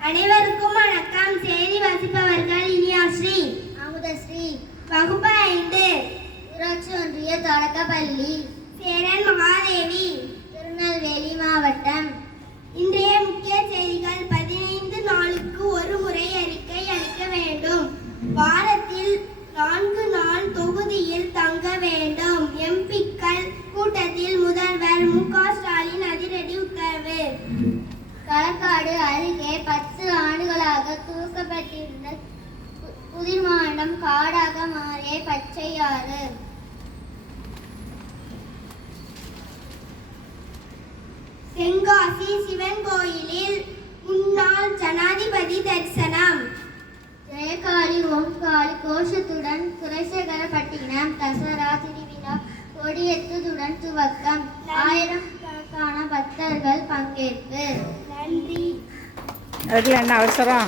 அனைவருக்கும் வணக்கம். செய்தி வாசிப்பவர்கள் இனியாஸ்ரீ அமுதஸ்ரீ வகுப்பு ஐந்து. ஊராட்சி ஒன்றிய தொடக்கப்பள்ளி களக்காடு அருகே பத்து ஆண்டுகளாக தூக்கப்பட்டிருந்த புதிர் காடாக மாறிய பச்சையாறு. தென்காசி சிவன் கோயிலில் முன்னாள் ஜனாதிபதி தரிசனம். ஜெயகாளி ஓம்காளி கோஷத்துடன் குலசேகரப்பட்டினம் தசரா திருவிழா கொடியேற்றத்துடன் துவக்கம். ஆயிரம் கணக்கான பக்தர்கள் பங்கேற்பு. ഒരു എണ്ണ അവസരം